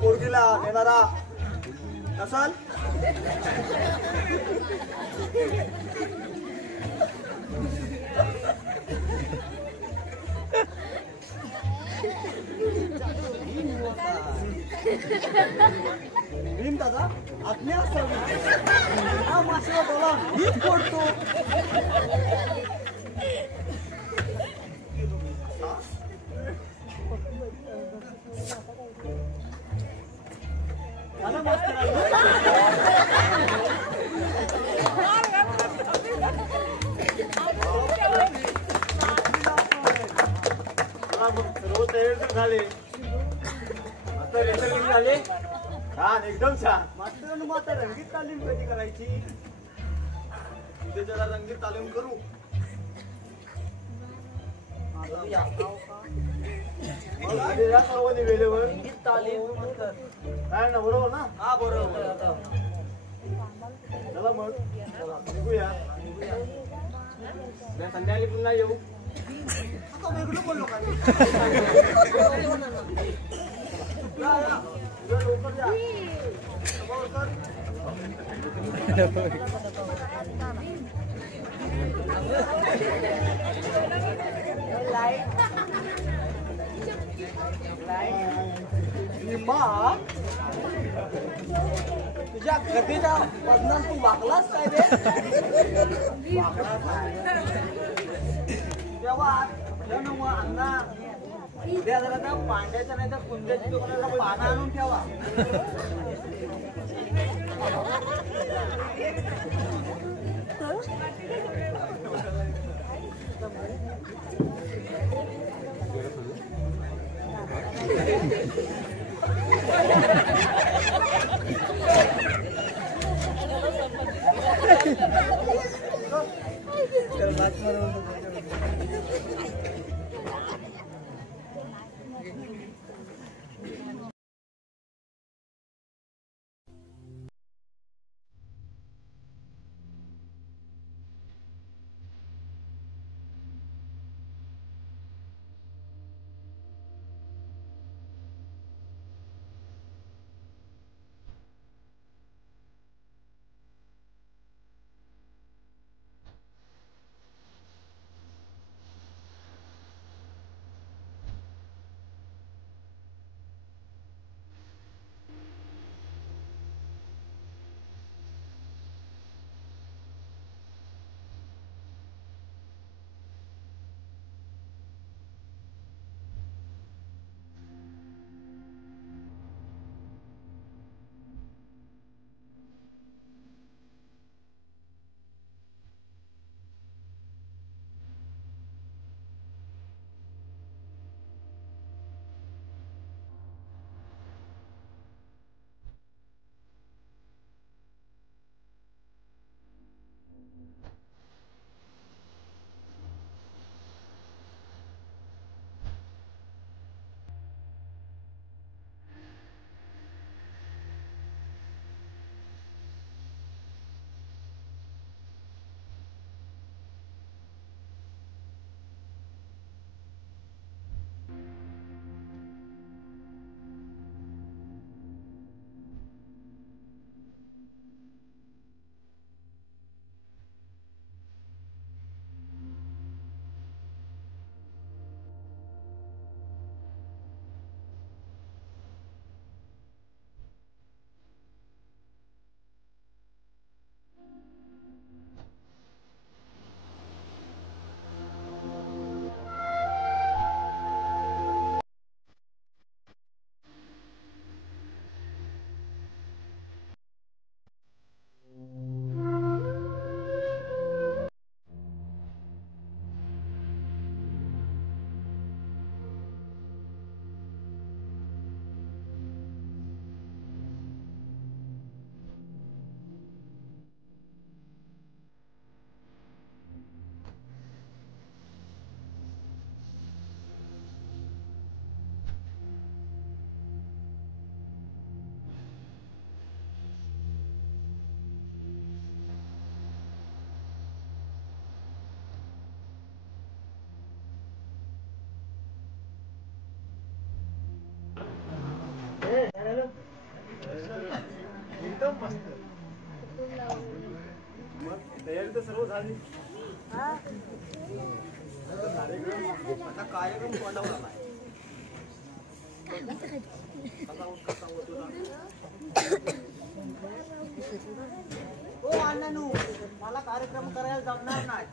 पोरगीला नेणारा नसल? भीम दादा आज्ञा असावी. हा माशाला बोला मीच फोडतो. झालं सर्व तयारी झाले. आता रेल्वे झाले. छान एकदम छान. मात्र मग आता रंगीत तालीम कधी करायची? उद्या जरा रंगीत तालीम करू. सर्वांनी वेळेवर रंगीत तालीम काय ना बरोबर ना? हा बरोबर. चला मग निघूया. संध्याकाळी पुन्हा येऊ. आता वेगळं बोललो का मी? लवकर या. लवकर. तुझ्या गतीच्या बदनाम तू वागलास काय रे? तेव्हा अण्णा उद्या जरा त्या पांड्याच्या नाही तर कुंद्याच्या दुकानाला पानं आणून ठेवा. तयारी तर सर्व झाली. आता कार्यक्रम कोणावर आलाय? हो अण्णानू, मला कार्यक्रम करायला जमणार नाही.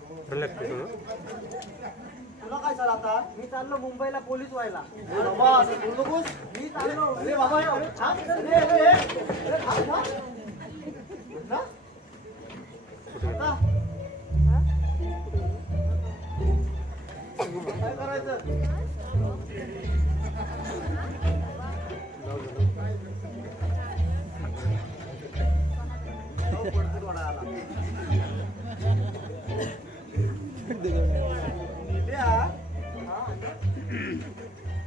तुला काय झालं आता? मी चाललो मुंबईला पोलीस व्हायला. बाबा असं बोलू नकोस. मी चाललो. अरे बाबा अरे थांब. अरे थांब ना. काय करायचं?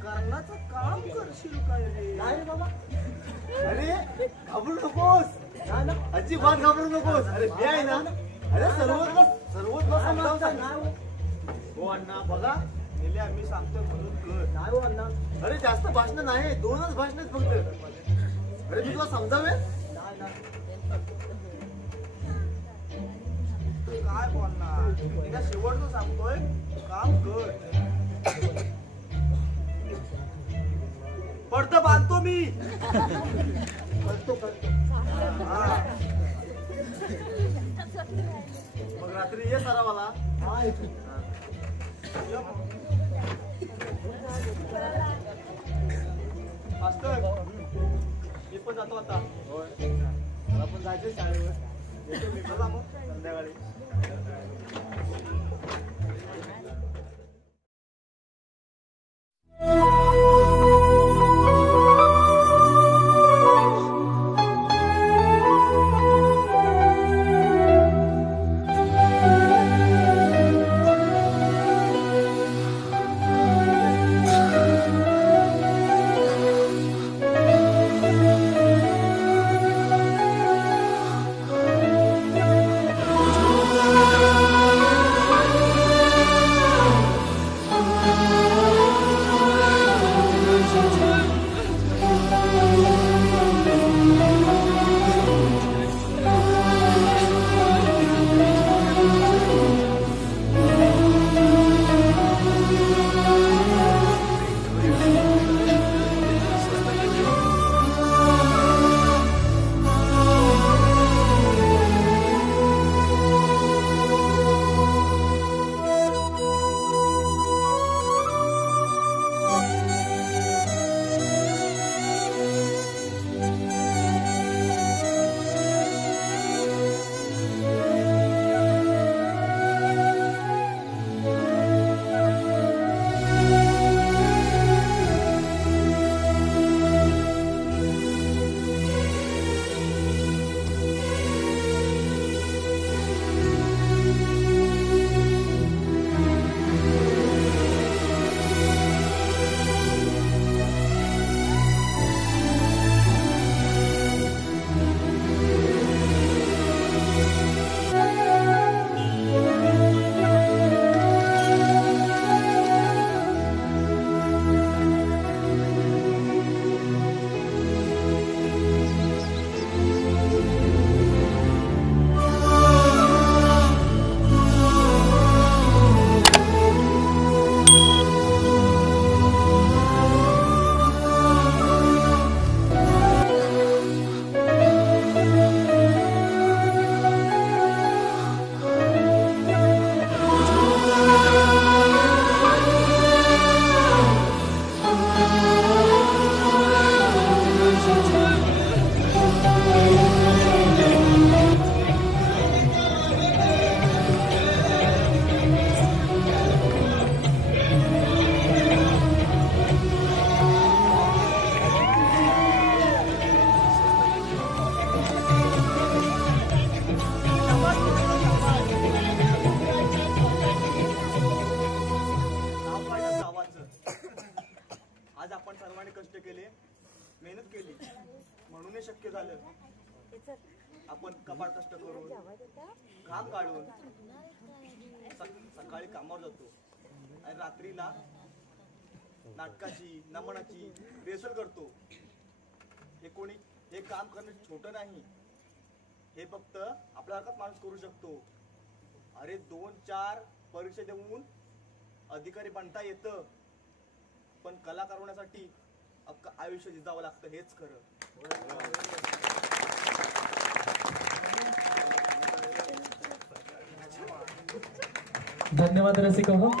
कर्णाचं काम करशील काय रे? नाही बाबा. अरे घाबरू नकोस. अजिबात घाबरू नकोस. अरे मी आहे ना. अरे सर्वच समजावून. हो अण्णा बघा निल्या मी सांगतोय म्हणून कर. नाही हो अण्णा. अरे जास्त भाषण नाही, 2च भाषण आहेत फक्त. अरे मी तुला समजावे. काय बोलणार? तिला शेवटचं सांगतोय काम कर. पडतं बांधतो मी. करतो. मग रात्री ये सरावाला. असतं मी पण जातो आता. मला पण जायचंय शाळेवर. येतो मी. चला मग संध्याकाळी. आपण कपाळ कष्ट करून घाम काढून सकाळी कामावर जातो आणि रात्रीला नाटकाची नमनाची रिहर्सल करतो. हे काम करणं छोटं नाही, हे फक्त आपल्यासारखाच माणूस करू शकतो. अरे 2-4 परीक्षा देऊन अधिकारी बनता येतं, पण कलाकार होण्यासाठी अख्खं आयुष्य जिजावं लागतं, हेच खरं. धन्यवाद रसिक हो.